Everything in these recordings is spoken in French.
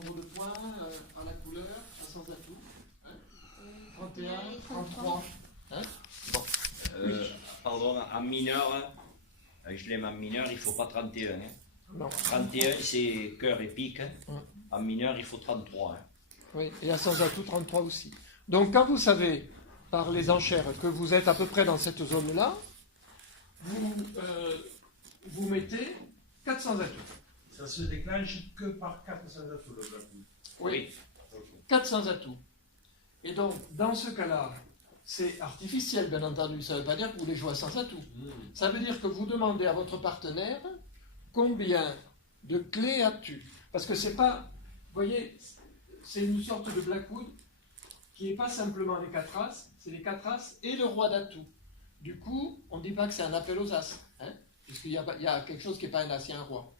nombre de points, à la couleur, à sans atout. Hein 31, 33. Hein Bon. Pardon, en mineur, je l'aime en mineur, il ne faut pas 31. Hein. Non. 31, c'est cœur et pique. Hein. En mineur, il faut 33. Hein. Oui, et à sans atout, 33 aussi. Donc, quand vous savez, par les enchères, que vous êtes à peu près dans cette zone-là, vous mettez 400 atouts. Ça se déclenche que par 400 atouts, le Blackwood. Oui, 400 atouts. Et donc, dans ce cas-là, c'est artificiel, bien entendu. Ça ne veut pas dire que vous les jouez sans atout. Ça veut dire que vous demandez à votre partenaire combien de clés as-tu. Parce que c'est pas... Vous voyez, c'est une sorte de Blackwood qui n'est pas simplement les 4 as, c'est les 4 as et le roi d'atout. Du coup, on ne dit pas que c'est un appel aux as, hein, puisqu'il y a quelque chose qui n'est pas un as, il y a un roi.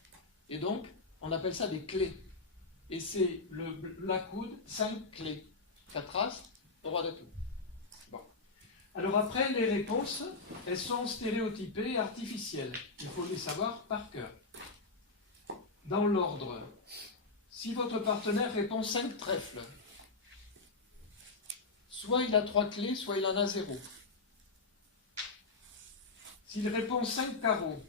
Et donc, on appelle ça des clés. Et c'est le Blackwood, 5 clés. 4 as, le roi d'atout. Bon. Alors après, les réponses, elles sont stéréotypées et artificielles. Il faut les savoir par cœur. Dans l'ordre, si votre partenaire répond 5 trèfles, soit il a 3 clés, soit il en a 0. S'il répond 5 carreaux,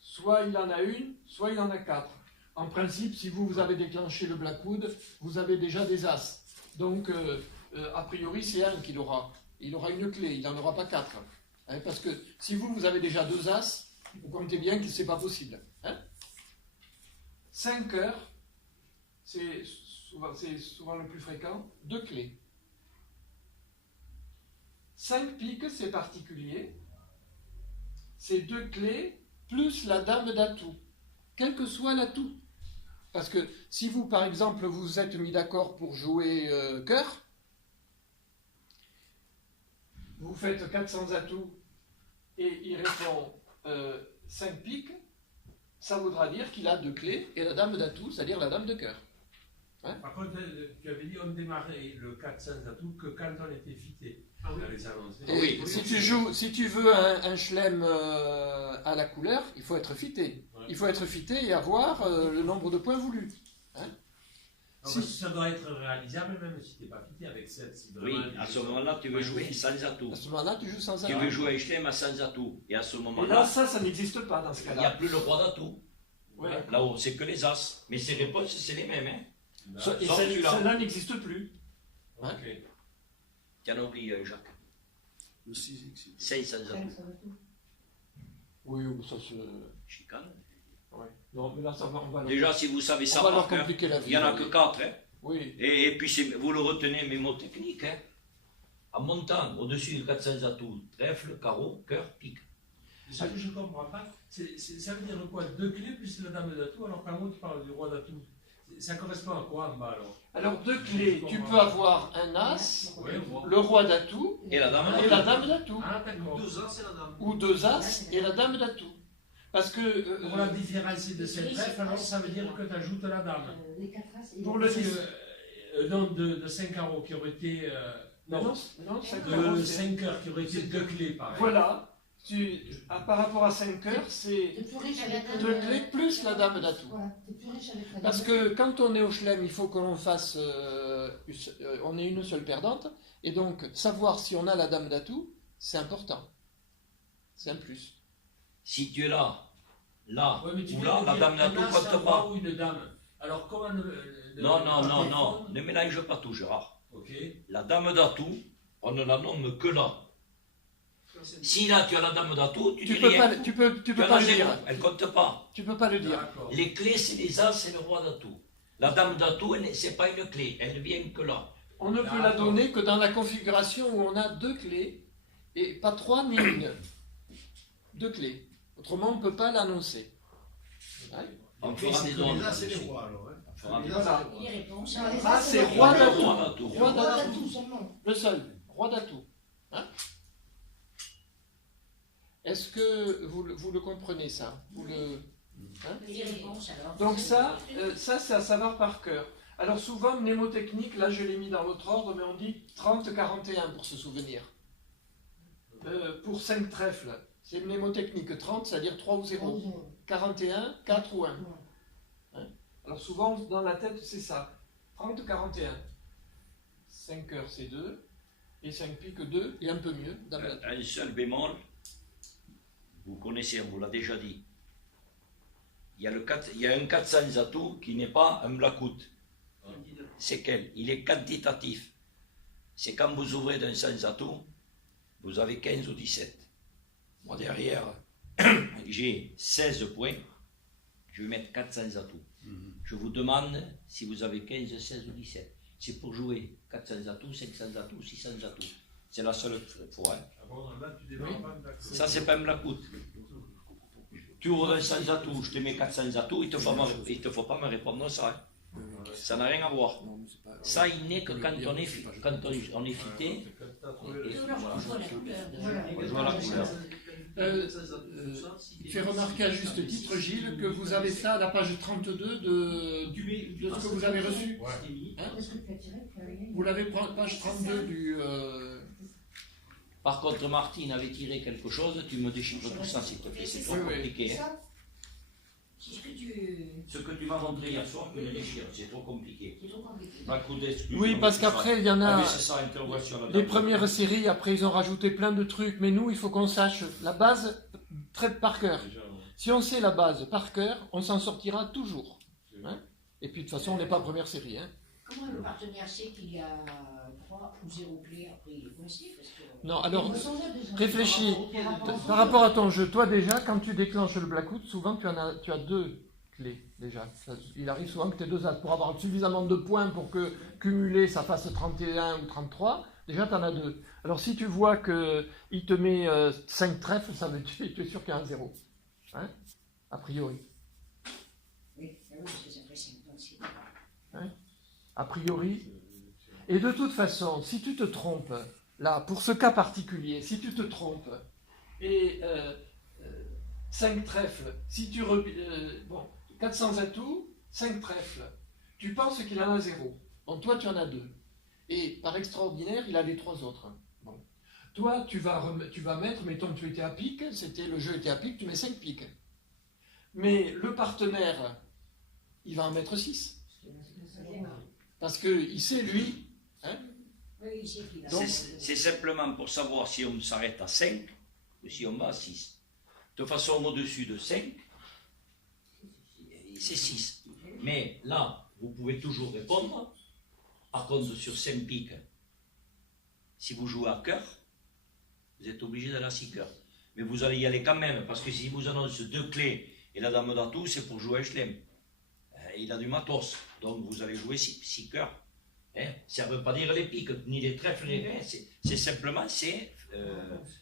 soit il en a une, soit il en a 4. En principe, si vous avez déclenché le Blackwood, vous avez déjà des as. Donc, a priori, c'est un qu'il aura. Il aura une clé, il n'en aura pas 4. Hein, parce que si vous avez déjà 2 as, vous comptez bien que ce n'est pas possible. Hein 5 cœurs, c'est souvent le plus fréquent, 2 clés. 5 piques, c'est particulier. C'est 2 clés plus la dame d'atout, quel que soit l'atout. Parce que si vous, par exemple, vous êtes mis d'accord pour jouer cœur, vous faites 400 atouts et il répond 5 piques, ça voudra dire qu'il a 2 clés et la dame d'atout, c'est-à-dire la dame de cœur. Hein? Par contre, tu avais dit on démarrait le 400 atouts que quand on était fité. Les annonces. Et si tu veux un chelem à la couleur, il faut être fité. Ouais. Il faut être fité et avoir le nombre de points voulus. Hein ça doit être réalisable même si tu n'es pas fité avec 7. Si oui, à ce moment-là, tu veux jouer sans atout. À ce moment-là, tu joues sans atout. Tu veux jouer un chelem à sans atout. Et à ce moment-là. Et là, ça n'existe pas dans ce cas-là. Il n'y a plus le roi d'atout. Ouais. Là-haut, c'est que les as. Mais ces réponses, c'est les mêmes. Hein. Et celle-là n'existe plus. Hein okay. Tu en as oublié, Jacques. Le 6 existe. 600 atouts. Oui, ça se. Chicane. Ouais. Non, mais là, ça va, on va déjà, si vous savez ça par cœur, il n'y en a que 4. Hein. Oui. Et puis, vous le retenez mémotechnique. Hein. En montant au-dessus de 400 atouts, trèfle, carreau, cœur, pique. Ce que je ne comprends pas, ça veut dire quoi? 2 clés plus la dame d'atout, alors qu'en haut, tu parles du roi d'atout. Ça correspond à quoi en bas alors? Alors 2 clés, tu peux avoir un as, le roi d'atout et la dame d'atout. Ah d'accord. 2 as et la dame. Ou 2 as et la dame d'atout. Parce que... pour la différencier de cette trèfle, alors ça veut dire que tu ajoutes la dame. Pour le non, de 5 carreaux qui auraient été... non, 5 cœurs qui auraient été 2 clés pareil. Voilà. Par rapport à 5 cœurs, c'est 2 clés plus la dame d'atout. Parce que quand on est au chelem, il faut que l'on fasse... on ait une seule perdante. Et donc, savoir si on a la dame d'atout, c'est important. C'est un plus. Si tu es là, ou là, la dame d'atout ne compte pas. Ou une dame. Alors comment... Non, ne mélange pas tout, Gérard. Okay. La dame d'atout, on ne la nomme que là. Si là tu as la dame d'atout, tu peux pas, tu peux pas le dire. Elle compte pas. Tu peux pas le dire. Les clés, c'est les as, c'est le roi d'atout. La dame d'atout, c'est pas une clé, elle vient que là. On ne peut la donner que dans la configuration où on a 2 clés, et pas 3 ni une. 2 clés. Autrement, on ne peut pas l'annoncer. Ouais. On fera des dons. Là, c'est les rois alors. Ah, c'est roi d'atout. Roi d'atout seulement. Le seul. Roi d'atout. Hein? Est-ce que vous le comprenez ça? Hein? Donc ça c'est à savoir par cœur. Alors souvent, mnémotechnique, là je l'ai mis dans l'autre ordre, mais on dit 30-41 pour se souvenir. Pour 5 trèfles, c'est mnémotechnique 30, c'est-à-dire 3 ou 0. 41, 4 ou 1. Hein? Alors souvent, dans la tête, c'est ça. 30-41. 5 cœurs, c'est 2. Et 5 piques, 2. Et un peu mieux. Dame à tout. Un seul bémol, vous connaissez, on vous l'a déjà dit. Il y a un 400 atouts qui n'est pas un blackout. C'est quel? Il est quantitatif. C'est quand vous ouvrez d'un sans atout, vous avez 15 ou 17. Moi derrière, j'ai 16 points. Je vais mettre 400 atouts. Je vous demande si vous avez 15, 16 ou 17. C'est pour jouer 400 atouts, 500 atouts, 600 atouts. C'est la seule fois. Hein. Ah bon, là, tu démarres pas, d'accord. Ça, c'est pas un blackout. Tu ouvres un sans atout, je te mets 400 atouts, il te faut pas me répondre ça. Hein. Ça n'a rien à voir. Ça, il n'est que quand on est fité. On joue à la couleur. Il fait remarquer à juste titre, Gilles, que vous avez ça à la page 32 de ce que vous avez reçu. Hein, vous l'avez page 32 du... Par contre, Martine avait tiré quelque chose, tu me déchiffres tout ça, s'il te plaît. C'est trop compliqué. Hein. Ce que tu m'as montré hier soir, tu me déchires, c'est trop compliqué. Oui, parce qu'après, il y en a... Ça, les premières séries, après, ils ont rajouté plein de trucs. Mais nous, il faut qu'on sache la base traite par cœur. Si on sait la base par cœur, on s'en sortira toujours. Hein, et puis, de toute façon, on n'est pas première série. Hein. Comment le partenaire sait qu'il y a 3 ou 0 clés, après il est coincé parce que... Non, alors, réfléchis. Par rapport à ton jeu, toi déjà, quand tu déclenches le blackout, souvent tu as 2 clés déjà. Il arrive souvent que tu aies 2 as. Pour avoir suffisamment de points pour que cumuler ça fasse 31 ou 33, déjà tu en as 2. Alors si tu vois qu'il te met 5 trèfles, ça veut dire que tu es sûr qu'il y a un 0. Hein, a priori. Oui, parce que c'est après 56. Hein, a priori. Et de toute façon, si tu te trompes, là, pour ce cas particulier, si tu te trompes, et 5 trèfles, si tu... bon, 400 atouts, 5 trèfles, tu penses qu'il en a 0. Bon, toi, tu en as 2. Et par extraordinaire, il a les 3 autres. Bon. Toi, tu vas mettre, mettons que tu étais à pique, le jeu était à pique, tu mets 5 piques. Mais le partenaire, il va en mettre 6. Parce qu'il sait, lui... Hein, c'est simplement pour savoir si on s'arrête à 5 ou si on va à 6. De façon au-dessus de 5, c'est 6. Mais là, vous pouvez toujours répondre. Par contre, sur 5 piques, si vous jouez à cœur, vous êtes obligé d'aller à 6 cœurs. Mais vous allez y aller quand même, parce que si vous annonce 2 clés et la dame d'atout, c'est pour jouer à Schlem. Il a du matos, donc vous allez jouer 6 cœurs. Hein? Ça ne veut pas dire les piques, ni les trèfles, ni rien. C'est simplement,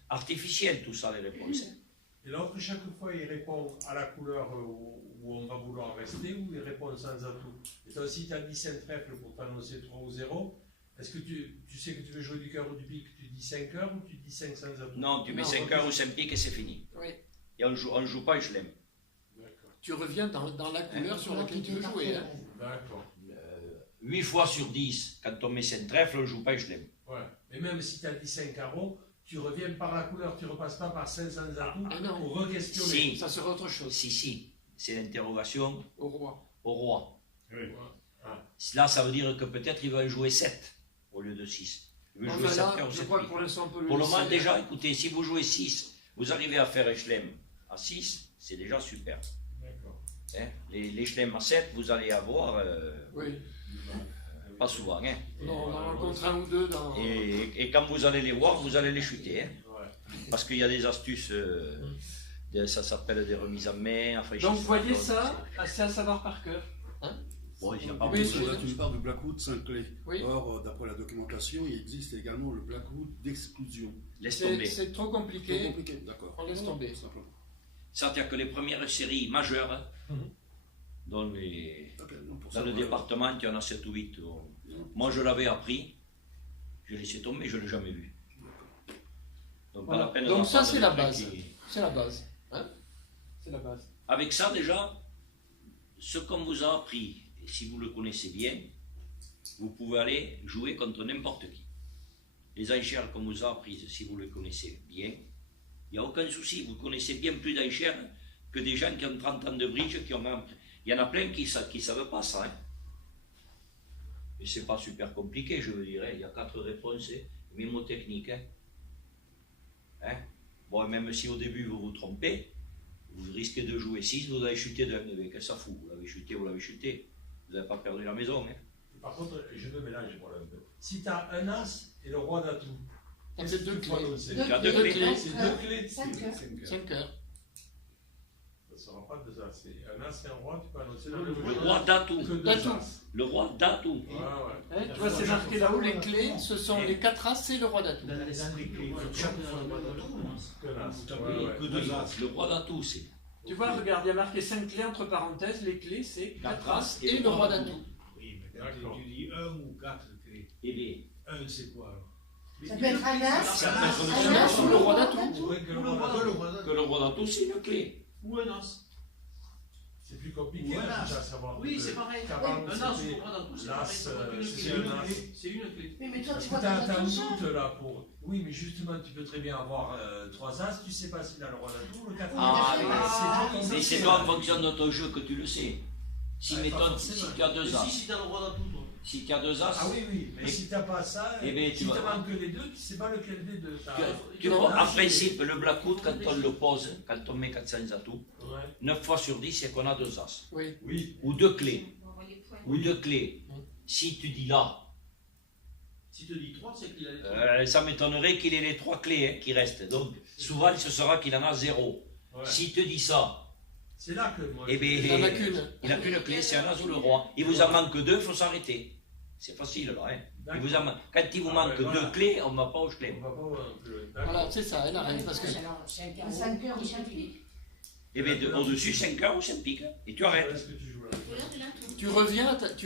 artificiel tout ça, les réponses. Et l'autre, chaque fois, il répond à la couleur où on va vouloir rester, ou il répond sans atout. Et toi aussi, tu as dit 5 trèfles pour t'annoncer 3 ou 0. Est-ce que tu sais que tu veux jouer du cœur ou du pique, tu dis 5 cœurs ou tu dis 5 sans atout? Non, tu mets 5 cœurs ou 5 piques et c'est fini. Oui. Et on ne joue pas Schlem. Tu reviens dans la couleur sur laquelle tu veux jouer. Hein. D'accord. 8 fois sur 10, quand on met 5 trèfles, on ne joue pas Schlem. Ouais. Mais même si tu as dit 5 carreaux, tu reviens par la couleur, tu ne repasses pas par 5 sans atout pour re-questionner. Si. Ça serait autre chose. Si. C'est l'interrogation au roi. Oui. Là, ça veut dire que peut-être il va jouer 7 au lieu de 6. Il veut jouer 7 cœurs ou 7 crois que pour l'instant, on peut Pour le moment, déjà, écoutez, si vous jouez 6, vous arrivez à faire un Schlem à 6, c'est déjà super. D'accord. Hein, les Schlem à 7, vous allez avoir... oui. Pas souvent. Hein. Non, on en rencontre un ou deux dans... Et quand vous allez les voir, vous allez les chuter. Hein. Ouais. Parce qu'il y a des astuces, ça s'appelle des remises en main. Enfin, donc, vous voyez ça, c'est à savoir par cœur. Hein, bon, il y a pas oui, beaucoup. Là, tu me parles de blackout 5 clés. Oui. Or, d'après la documentation, il existe également le blackout d'exclusion. Laisse tomber. c'est trop compliqué. C'est compliqué, d'accord. On laisse tomber. Simplement. C'est-à-dire que les premières séries majeures, dans le savoir, département, il y en a 7 ou 8. Moi, je l'avais appris, je l'ai laissé tomber, je ne l'ai jamais vu. Donc, Voilà. pas la peine Donc ça, d'entendre c'est des la trucs base. C'est la base. Hein, c'est la base. Avec ça, déjà, ce qu'on vous a appris, et si vous le connaissez bien, vous pouvez aller jouer contre n'importe qui. Les enchères qu'on vous a apprises, si vous les connaissez bien, il n'y a aucun souci. Vous connaissez bien plus d'enchères que des gens qui ont 30 ans de bridge, Il y en a plein qui ne savent pas ça. Hein. Et c'est pas super compliqué, je veux dire. Hein. Il y a 4 réponses mémotechniques. Hein. Hein? Bon, même si au début vous vous trompez, vous risquez de jouer 6, vous avez chuté d'un. Qu'est-ce que ça fout? Vous l'avez chuté, vous l'avez chuté. Vous n'avez pas perdu la maison. Hein. Par contre, je me mélange voilà, un peu. Si tu as un as et le roi d'atout, C'est deux clés. Il y a 2 clés. C'est 2 clés. 5 heures. 5 heures. Ça ne sera pas 2 as. C'est un as et un roi, tu peux annoncer dans le Le roi d'atout. que 2 D'atout. as. Le roi d'atout. Ouais, ouais. Hein, tu vois, c'est marqué là-haut, les clés, ce sont les 4 as et le roi d'atout. Que un as. Ouais, ouais. Que 2 as. Le roi d'atout, c'est. Tu vois, regarde, il y a marqué 5 clés entre parenthèses, les clés c'est 4 as et le roi d'atout. Oui, mais D'accord. tu dis 1 ou 4 clés. Eh bien, 1 c'est quoi alors? Ça peut être un as, ça peut être Un as ou le roi d'atout. Ouais, que le roi d'atout. que le roi d'atout, c'est une clé. Ou un as. C'est plus compliqué Ou un là, as. déjà, à savoir. Oui, que- c'est pareil. qu'avant, Un as c'était ou un as, c'est l'as, pareil. C'est pas qu'une c'est clé. un Une as. clé, c'est une clé. Oui, mais toi, Parce tu que vois t'as pas un tout ça. doute là pour. Oui, mais justement, tu peux très bien avoir 3 as, tu sais pas s'il a le roi d'atout ou le 4 Ah, c'est mais c'est toi en fonction de ton jeu que tu le sais. Si, Ouais, pas mettons, forcément. si tu as Mais 2 si, as, si t'as le droit d'atout, toi. si tu as 2 as, Ah oui, oui, mais Et- si t'as pas ça, Eh ben, tu si vas- te manques les deux, tu sais pas lequel des deux. tu Non, vois, en principe, le blackout, quand on le pose, quand on met 400 atouts, Ouais. 9 fois sur 10, c'est qu'on a 2 as. Oui. Oui. Ou 2 clés. Ou Oui. 2 clés. Si tu dis là, Si tu dis 3, c'est qu'il a les 3. ça m'étonnerait qu'il ait les 3 clés hein, qui restent. Donc, souvent, ce sera qu'il en a 0. Ouais. Si tu dis ça, C'est là que moi. eh bien, Il n'y en a qu'une. il n'a qu'une clé, c'est un as ou le roi. Il vous en manque 2, il faut s'arrêter. C'est facile là. Hein. Il vous en quand il vous Ah manque ouais, voilà. 2 clés, on ne va pas au On chelem. va pas plus loin. Voilà, D'accord. c'est ça, elle arrête. Parce que Alors, 5 heures ou 5 piques. Eh bien, au-dessus, 5 heures ou 5 piques. hein. Et tu arrêtes. Est-ce que tu joues là tu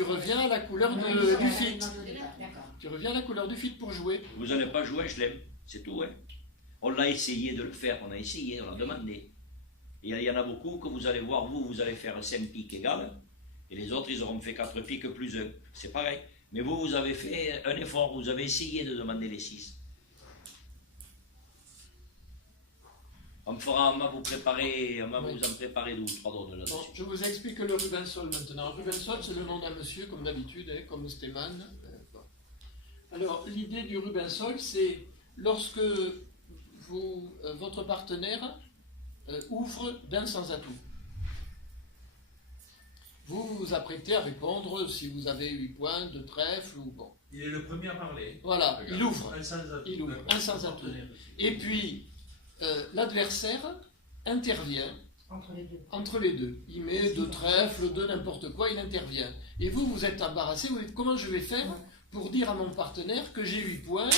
reviens à la couleur Non, du fit. D'accord. Tu reviens à la couleur du fit pour jouer. Vous n'allez pas jouer un chelem. C'est tout. Hein. On l'a essayé de le faire. On a essayé, on l'a demandé. Et il y en a beaucoup que vous allez voir, vous allez faire 5 piques égales. Et les autres, ils auront fait 4 piques plus 1. C'est pareil. Mais vous avez fait un effort. Vous avez essayé de demander les 6. On va vous préparer, on va vous en préparer 2 ou 3 d'autres Bon, là-dessus. je vous explique le Rubensol maintenant. Rubensol, c'est le nom d'un monsieur, comme d'habitude, hein, comme Stéman. Bon. Alors, l'idée du Rubensol, c'est lorsque votre partenaire ouvre d'un sans atout. Vous vous apprêtez à répondre si vous avez 8 points de trèfle ou bon. Il est le premier à parler. Voilà, il ouvre. Un sans atout. Il ouvre, un sans atout. Et puis, l'adversaire intervient Entre les deux. entre les deux. Il met 2 trèfles, 2 n'importe quoi, il intervient. Et vous êtes embarrassé, vous dites comment je vais faire pour dire à mon partenaire que j'ai 8 points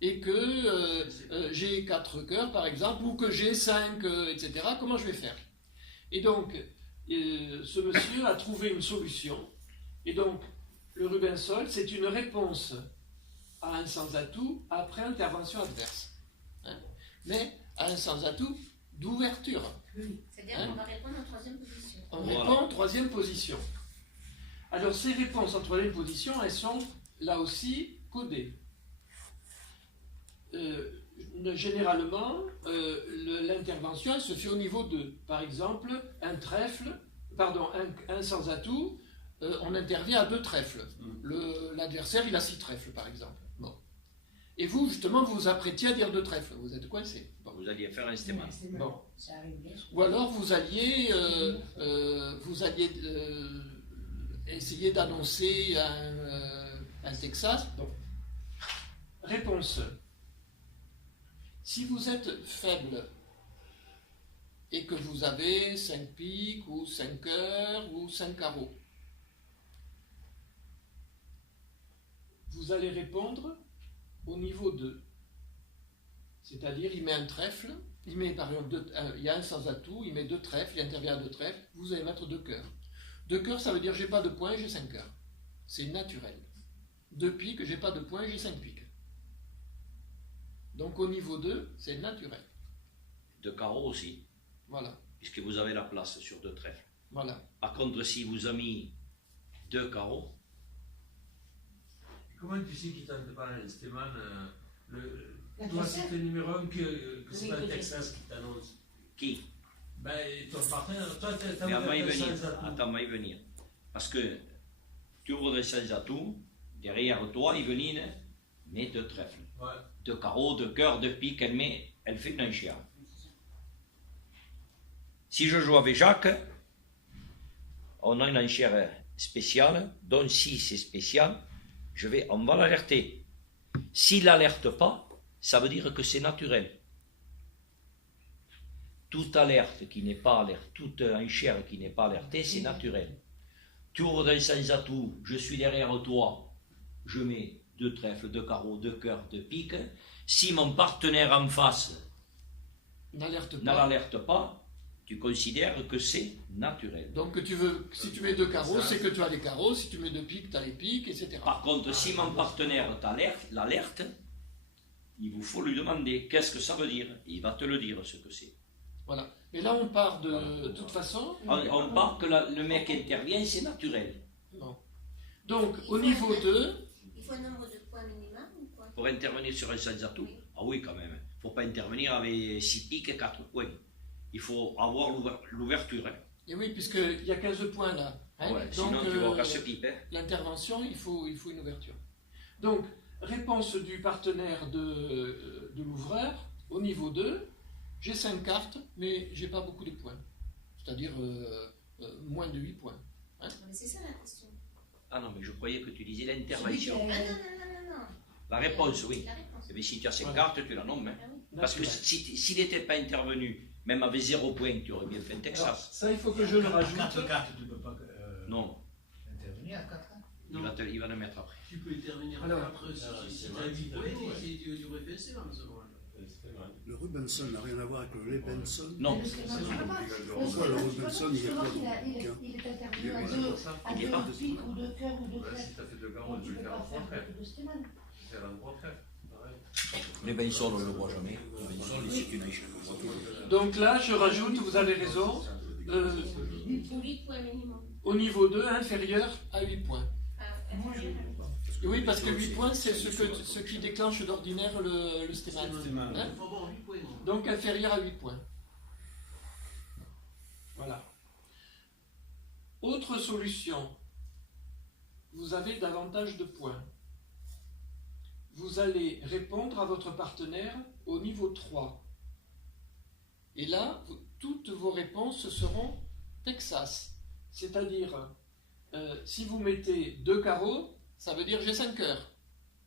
et que j'ai 4 cœurs par exemple, ou que j'ai 5, etc. Comment je vais faire? Et donc, ce monsieur a trouvé une solution. Et donc, le Rubensol, c'est une réponse à un sans atout après intervention adverse. Hein? Mais à un sans atout d'ouverture. C'est-à-dire Hein? qu'on va répondre en troisième position. On Voilà. répond en 3e position. Alors ces réponses en 3e position, elles sont là aussi codées. Généralement, l'intervention elle se fait au niveau de, par exemple, un trèfle, pardon, un sans atout, on intervient à 2 trèfles. L'adversaire, il a 6 trèfles, par exemple. Bon. Et vous, justement, vous vous apprêtiez à dire 2 trèfles. Vous êtes coincé. Bon. Vous alliez faire un stéman. Bon. Ça arrive bien. Ou alors vous alliez essayer d'annoncer un Texas. Bon. Réponse. Si vous êtes faible et que vous avez 5 piques ou 5 cœurs ou 5 carreaux, vous allez répondre au niveau 2. C'est-à-dire, il met un trèfle, il met par exemple, il y a un sans atout, il met 2 trèfles, il intervient à 2 trèfles, vous allez mettre 2 cœurs. 2 cœurs, ça veut dire j'ai pas de points, j'ai 5 cœurs. C'est naturel. 2 piques, j'ai pas de points, j'ai 5 piques. Donc au niveau 2, c'est naturel. 2 carreaux aussi, Voilà, puisque vous avez la place sur 2 trèfles. voilà. Par contre, si vous avez mis 2 carreaux, Comment tu sais qu'il tente pas un Stéman La toi, Texas. c'est le numéro 1 que c'est Oui, pas le que Texas qui t'annonce. qui Ben, ton partenaire, toi, t'as Mais on va y un venir. sans atout. Attends, on va y venir. Parce que tu ouvres des sans atout, derrière toi, Yveline met deux trèfles. Ouais. Deux carreaux, deux cœurs, deux piques, elle fait une enchère. Si je joue avec Jacques, on a une enchère spéciale, donc si c'est spécial, on va l'alerter. S'il n'alerte pas, ça veut dire que c'est naturel. Toute alerte qui n'est pas alerte, toute enchère qui n'est pas alertée, c'est naturel. Tu ouvres d'un sans atout, je suis derrière toi, je mets deux trèfles, deux carreaux, deux cœurs, deux piques. Si mon partenaire en face n'alerte pas, tu considères que c'est naturel. Donc si tu mets deux carreaux, c'est que tu as les carreaux, si tu mets deux piques, tu as les piques, etc. Par contre, si mon partenaire l'alerte, il vous faut lui demander qu'est-ce que ça veut dire. Il va te le dire ce que c'est. Voilà. Mais là, on part de toute façon. On part que le mec intervient, c'est naturel. Non. Donc, au niveau 2, Il faut un nombre de points minimum ou quoi? Pour intervenir sur un sans atout, ah oui, quand même. Il ne faut pas intervenir avec 6 piques et 4 points. Il faut avoir l'ouverture. Hein. et oui, puisqu'il y a 15 points là. Hein. Ouais, Donc, sinon, tu vas casser pipe. Hein. l'intervention, il faut une ouverture. Donc, réponse du partenaire de l'ouvreur, au niveau 2, j'ai 5 cartes, mais j'ai pas beaucoup de points. C'est-à-dire moins de 8 points. Mais c'est ça la question. Ah non, mais je croyais que tu disais l'intervention. Ah non. La réponse, oui. La réponse. Eh bien, si tu as 5 Voilà. cartes, tu la nommes. Hein. Ah oui. Parce que Naturel. s'il n'était pas intervenu, même avec 0 point, tu aurais bien fait un Alors, Texas. ça, il faut que je le rajoute. 4 cartes, tu ne peux pas Non, intervenir à 4. il va le mettre après. Tu peux intervenir Alors, après si c'est tu vrai, as 8 c'est points vrai. et si tu aurais fait ça dans ce moment-là. Le Rubenson n'a rien à voir avec le Lebenson. Non, Pourquoi le Rubenson, il est pas dans le bouquin? Il est intervenu Il est à pas deux, ça. à Il est deux pas. piques ou deux cœurs ou deux Ouais, trèfles. si t'as fait deux carreaux, Donc, tu tu peux peux faire pas un faire contraire. beaucoup de stéman. C'est un contraire. les Benson, on ne le voit jamais. Les Benson, c'est une enchère. Donc là, je rajoute, vous avez raison, 8 points minimum. au niveau 2, inférieur à 8 points. Inférieur. Et oui, parce que 8 points, c'est ce qui déclenche d'ordinaire le stéman. Hein. Il faut avoir 8 points. non. Donc inférieur à 8 points. Voilà. Autre solution. Vous avez davantage de points. Vous allez répondre à votre partenaire au niveau 3. Et là, toutes vos réponses seront Texas. C'est-à-dire, si vous mettez 2 carreaux, ça veut dire j'ai 5 cœurs.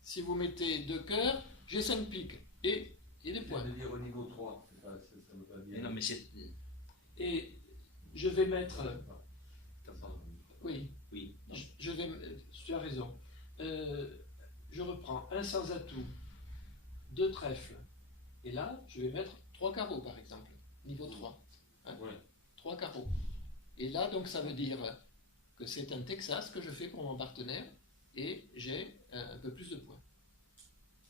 Si vous mettez 2 cœurs, j'ai 5 piques. Et des points. Ça veut dire au niveau 3. Ça veut pas dire. Mais non, mais c'est. Et je vais mettre... Oui, Oui. tu as raison. Je reprends un sans atout, 2 trèfles. Et là, je vais mettre 3 carreaux, par exemple. Niveau 3. Hein. Ouais. 3 carreaux. Et là, donc, ça veut dire que c'est un Texas que je fais pour mon partenaire et j'ai un peu plus de points.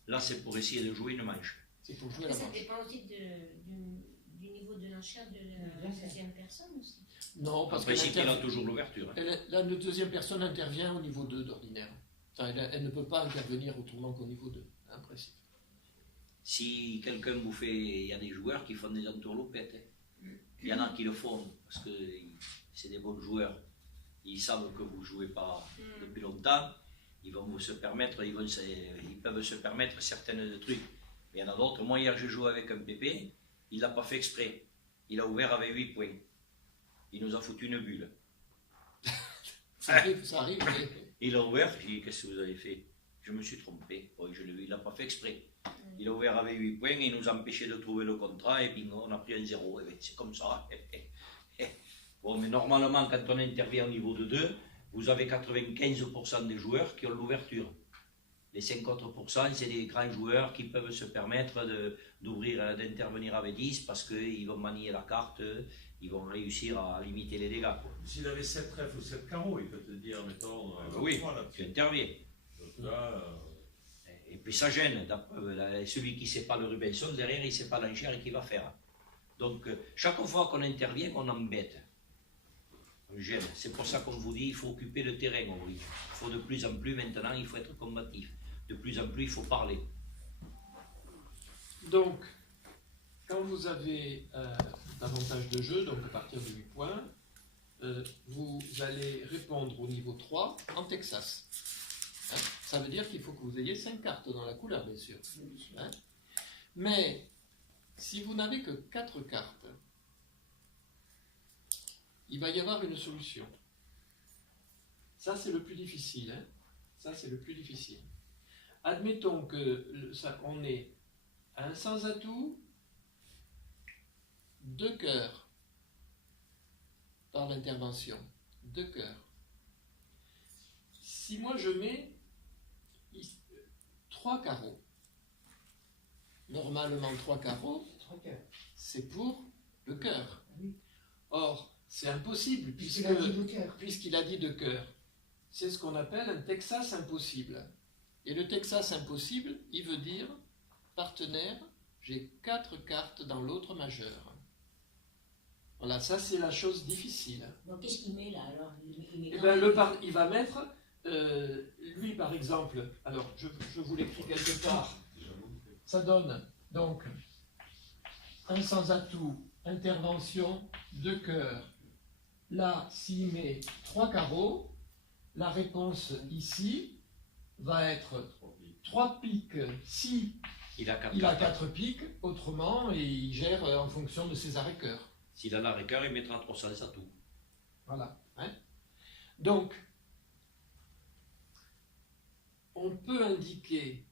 Là, c'est pour essayer de jouer une manche. C'est pour jouer Mais la ça manche. dépend aussi du niveau de l'enchère de la deuxième personne aussi. Non, En parce que principe, il a toujours l'ouverture. Hein. la deuxième personne intervient au niveau 2 d'ordinaire. Enfin, elle ne peut pas intervenir autrement qu'au niveau 2, en principe. Si quelqu'un vous fait. Il y a des joueurs qui font des entourloupettes. Hein. Il y en a qui le font parce que c'est des bons joueurs. Ils savent que vous ne jouez pas depuis longtemps. Ils vont vous se permettre, ils peuvent se permettre certaines trucs. Mais il y en a d'autres. Moi, hier, j'ai joué avec un pépé. Il ne l'a pas fait exprès. Il a ouvert avec 8 points. Il nous a foutu une bulle. Ça arrive, ça arrive. Il a ouvert, j'ai dit, qu'est-ce que vous avez fait? Je me suis trompé. Oui, je l'ai vu, il n'a pas fait exprès. Il a ouvert avec 8 points, il nous a empêché de trouver le contrat, et puis on a pris un 0. C'est comme ça. Bon, mais normalement, quand on intervient au niveau de 2, vous avez 95% des joueurs qui ont l'ouverture. Les 50%, c'est des grands joueurs qui peuvent se permettre d'intervenir avec 10 parce qu'ils vont manier la carte, ils vont réussir à limiter les dégâts. Quoi. S'il avait 7 trèfles ou 7 carreaux, il peut te dire, mettons. Oui, voilà. tu interviens. Donc là, Et puis ça gêne. Celui qui ne sait pas le Rubenson, derrière, il ne sait pas l'enchère et qu'il va faire. Donc, chaque fois qu'on intervient, on embête. On gêne. C'est pour ça qu'on vous dit il faut occuper le terrain. On vous dit. Il faut de plus en plus, maintenant, il faut être combatif. De plus en plus, il faut parler. Donc, quand vous avez davantage de jeux, donc à partir de 8 points, vous allez répondre au niveau 3 en Texas. Hein? Ça veut dire qu'il faut que vous ayez 5 cartes dans la couleur, bien sûr. Hein? Mais si vous n'avez que 4 cartes, il va y avoir une solution. Ça, c'est le plus difficile. Hein? Ça, c'est le plus difficile. Admettons que on est un sans atout, 2 cœurs dans l'intervention. 2 cœurs. Si moi je mets 3 carreaux, normalement 3 carreaux, c'est pour le cœur. Or, c'est impossible puisqu'il a dit 2 cœurs. C'est ce qu'on appelle un Texas impossible. Et le Texas impossible, il veut dire, partenaire, j'ai 4 cartes dans l'autre majeur. Voilà, ça c'est la chose difficile. Donc qu'est-ce qu'il met là alors? Il va mettre, lui par exemple, alors je vous l'écris quelque part, ça donne donc un sans atout, intervention, 2 cœurs. Là, s'il met 3 carreaux, la réponse ici va être 3 piques si Il a 4 il a 4 piques, autrement il gère en fonction de ses arrêts-cœurs. S'il a l'arrêt cœur, il mettra 300 atouts. Voilà. Hein? Donc, on peut indiquer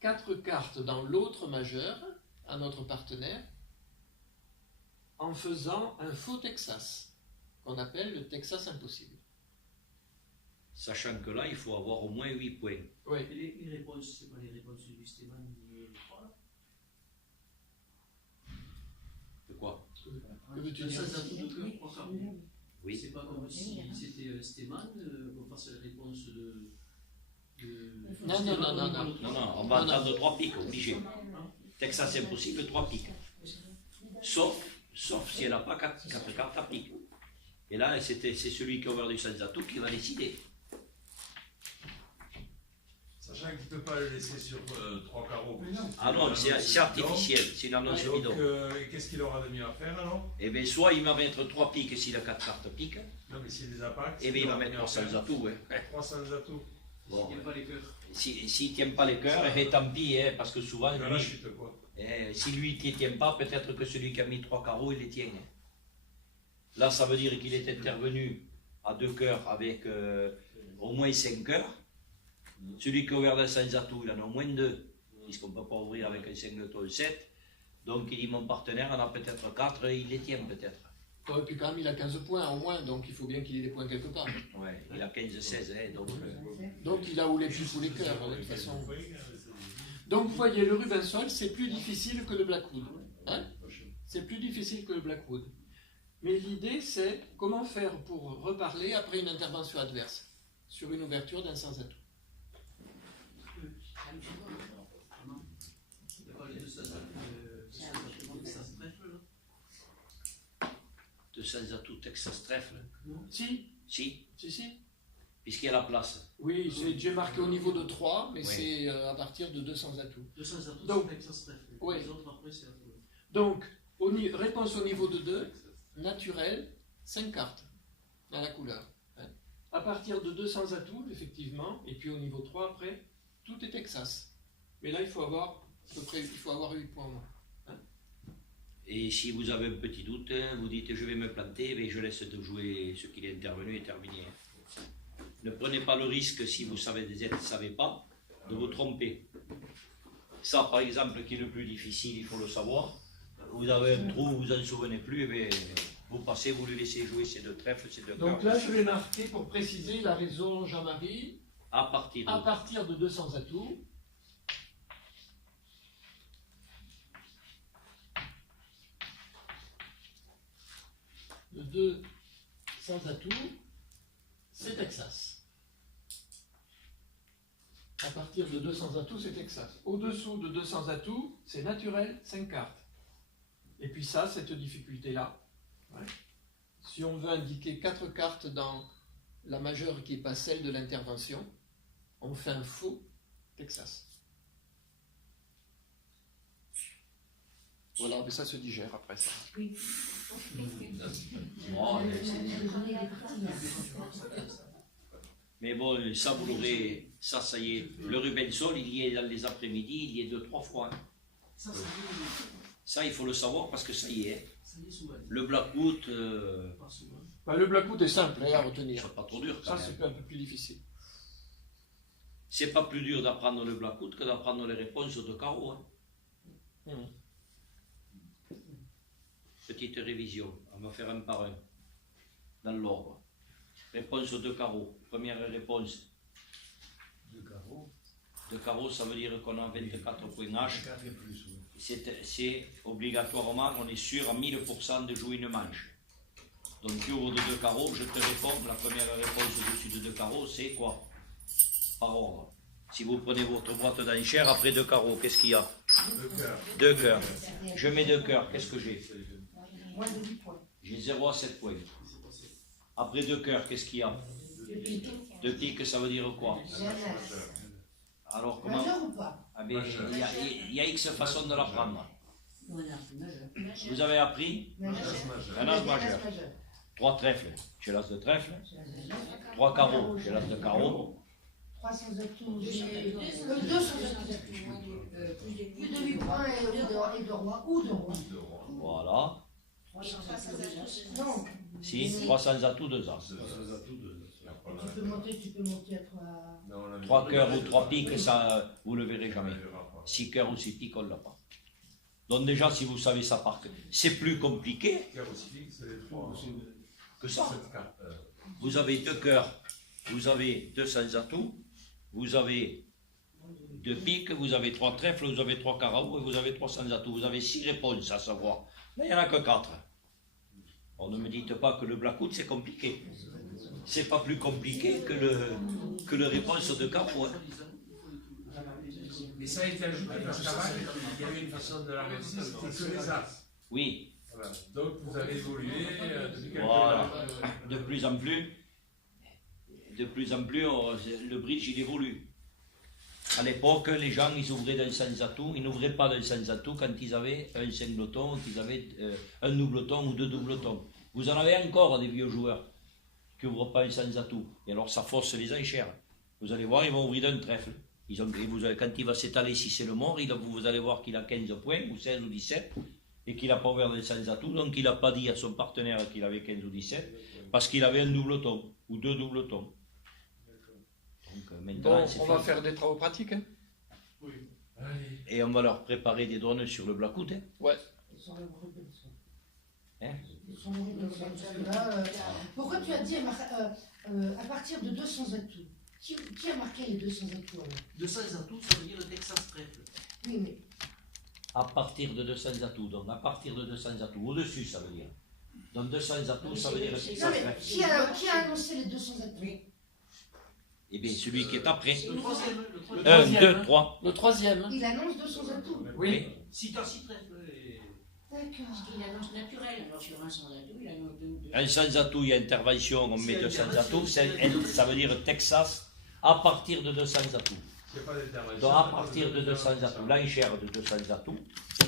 4 cartes dans l'autre majeur à notre partenaire en faisant un faux Texas, qu'on appelle le Texas impossible. Sachant que là, il faut avoir au moins 8 points. Oui. Et les réponses, c'est pas les réponses du Stéman ni le 3. De quoi? Que veux-tu Le dire? sans atout de cœur, 3 carreaux. Oui. C'est pas comme si c'était Stéman, qu'on fasse la réponse de Non, non, non, non, non. Non, non, on va entendre 3 piques, obligé. Texas impossible, 3 piques. Sauf si elle n'a pas 4 cartes à pique. Et là, c'est celui qui a ouvert du sans atout qui va décider. Sachant qu'il ne peut pas le laisser sur 3 carreaux. Ah non, c'est artificiel, c'est une annonce Donc, bidon. qu'est-ce qu'il aura de mieux à faire alors? Eh bien, soit il va mettre 3 piques s'il a 4 cartes piques, Non, mais s'il les a pas, eh bien, il va mettre 3 sans atout. Ouais. 300 atouts. Bon, Il n'y a pas les cœurs. s'il ne tient pas les cœurs, eh, tant pis, hein, parce que souvent, Il va la chute, quoi. si lui ne les tient pas, peut-être que celui qui a mis 3 carreaux, il les tient. Là, ça veut dire qu'il est intervenu à 2 cœurs avec au moins 5 cœurs. Celui qui a ouvert d'un sans atout, il en a au moins 2, puisqu'on ne peut pas ouvrir avec un 5 de ton 7. Donc il dit mon partenaire en a peut-être 4, il les tient peut-être. Et puis quand même, il a 15 points au moins, donc il faut bien qu'il ait des points quelque part. Ouais, il a 15-16, hein, Donc il a ou les piques ou les cœurs, de toute façon. Donc vous voyez, le Rubenson, c'est plus difficile que le Blackwood. Hein? C'est plus difficile que le Blackwood. Mais l'idée, c'est comment faire pour reparler après une intervention adverse sur une ouverture d'un sans atout. Il n'y a pas les deux sans atout, Texas trèfle là. de sans atout Texas trèfle. Si, Si, si. puisqu'il y a la place. Oui, j'ai marqué au niveau de 3, mais Oui. c'est à partir de 200 atouts. Deux sans atout, Donc, c'est Texas trèfle. oui. Les autres après, c'est atout. Donc, réponse au niveau de 2, naturel, 5 cartes dans la couleur. Hein. À partir de 200 atouts, effectivement, et puis au niveau 3 après, tout est Texas. Mais là, il faut avoir 8 points au moins. Et si vous avez un petit doute, vous dites je vais me planter, mais je laisse de jouer ce qu'il est intervenu et terminé. Ne prenez pas le risque, si vous ne savez pas, de vous tromper. Ça, par exemple, qui est le plus difficile, il faut le savoir. Vous avez un trou, vous en souvenez plus, et bien, vous passez, vous lui laissez jouer ces 2 trèfles, ces 2 Donc cœurs. là, je vais marquer pour préciser la raison Jean-Marie À partir à de... partir de 200 atouts. De 2 sans atout, c'est Texas. À partir de 200 atouts, c'est Texas. Au-dessous de 200 atouts, c'est naturel, 5 cartes. Et puis ça, cette difficulté-là. Ouais. Si on veut indiquer 4 cartes dans la majeure qui n'est pas celle de l'intervention, on fait un faux Texas. Voilà, mais ça se digère après ça. Bon, mais bon, ça vous l'aurez, ça y est. Le Rubensol, il y est dans les après-midi, il y est 2-3 fois. Hein. Ça, il faut le savoir parce que ça y est. Le Blackwood, Bah, le Blackwood est simple à retenir. c'est pas trop dur quand Ça, même. c'est un peu plus difficile. C'est pas plus dur d'apprendre le Blackwood que d'apprendre les réponses de carreau. Hein. Petite révision, on va faire un par un, dans l'ordre. Réponse de carreau. Première réponse. De carreau, ça veut dire qu'on a 24 points H. C'est obligatoirement, on est sûr à 1000% de jouer une manche. Donc tu ouvres de 2 carreaux, je te réponds, la première réponse au-dessus de 2 carreaux, c'est quoi? Par ordre. Si vous prenez votre boîte d'enchères, après 2 carreaux, qu'est-ce qu'il y a? 2 cœurs. Je mets 2 cœurs, qu'est-ce que j'ai? Moins de 8 points. J'ai 0 à 7 points. Après 2 cœurs, qu'est-ce qu'il y a? 2 piques, ça veut dire quoi? Alors comment? Majeur ou pas? Ah ben, il y a X façons de l'apprendre. Voilà, majeur. Vous avez appris Majeur. un as majeur. 3 trèfles, j'ai l'as de trèfle. 3 carreaux, j'ai l'as de carreau. 300 atouts, 200 atouts. Plus de 8 points et de roi ou de roi. Voilà. 300 atouts. Non. Si, 300 atouts, 2 as. Tu peux monter à 3. 3 cœurs ou 3 piques, ça, vous ne le verrez jamais. 6 cœurs ou 6 piques, on ne l'a pas. Donc déjà, si vous savez ça par cœur, c'est plus compliqué que ça. Vous avez 2 cœurs, vous avez 200 atouts, vous avez 2 piques, vous avez 3 trèfles, vous avez 3 carreaux et vous avez 300 atouts. Vous avez 6 réponses à savoir. Mais il n'y en a que 4. On ne me dites pas que le Blackwood c'est compliqué. C'est pas plus compliqué que le réponse de carreau. Hein. Mais ça a été ajouté parce qu'avant, il y avait une façon de la réussir, c'était que les as. Oui. Voilà. Donc vous avez évolué depuis quelques Voilà. années. De plus en plus, le bridge il évolue. À l'époque, les gens ils ouvraient d'un sans atout, ils n'ouvraient pas d'un sans atout quand ils avaient un singleton, quand ils avaient un doubleton ou 2 doubletons. Vous en avez encore des vieux joueurs qui n'ouvrent pas un sans atout. Et alors ça force les enchères. Vous allez voir, ils vont ouvrir d'un trèfle. Quand il va s'étaler, si c'est le mort, vous allez voir qu'il a 15 points, ou 16 ou 17, et qu'il n'a pas ouvert d'un sans atout. Donc il n'a pas dit à son partenaire qu'il avait 15 ou 17, parce qu'il avait un doubleton, ou 2 doubletons. Donc maintenant, Bon, on va faire des travaux pratiques. Hein. et on va leur préparer des drones sur le Blackwood. Hein. Ouais. Hein? Pourquoi tu as dit à partir de 200 atouts? Qui a marqué les 200 atouts alors? 200 atouts, ça veut dire le Texas trèfle. Oui, mais À partir de 200 atouts, donc à partir de 200 atouts, au-dessus ça veut dire. Donc 200 atouts, ça veut dire que non, mais qui a annoncé les 200 atouts? Eh bien celui qui est après. Le troisième. 1, 2, 3. Le troisième. Il annonce 200 atouts. Oui. Si tu as 6 trèfles. D'accord. Parce qu'il annonce naturel, alors sur un sans atout, il annonce deux. Un sans atout, il y a intervention, on met 200 atouts, ça veut dire Texas à partir de 200 atouts. Il n'y a pas d'intervention. Donc à partir de 200 atouts, l'enchère de 200 atouts,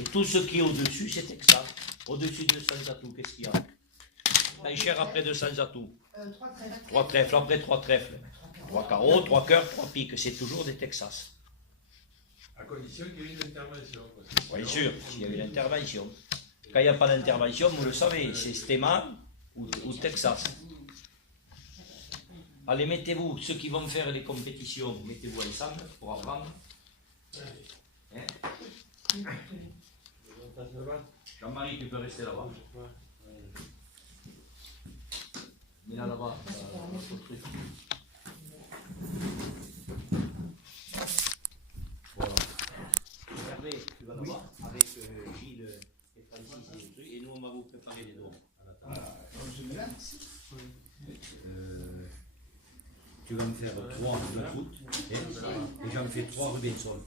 et tout ce qui est au-dessus, c'est Texas. Au-dessus de 200 atouts, qu'est-ce qu'il y a? L'enchère après 200 atouts. 3 trèfles. 3 trèfles, après 3 trèfles. 3 carreaux, 3 cœurs, 3 piques, c'est toujours des Texas. À condition qu'il y ait une intervention. Bien sûr, s'il y a une intervention. Quand il n'y a pas d'intervention, vous le savez, c'est Stema ou Texas. Allez, mettez-vous, ceux qui vont faire les compétitions, mettez-vous ensemble pour apprendre. Hein? Jean-Marie, tu peux rester là-bas. Mais là-bas, notre truc. Voilà. Hervé, tu vas là-bas avec Gilles et Francis et nous on va vous préparer les drones. Tu vas me faire 3 de foot et j'en fais 3 Rubensol.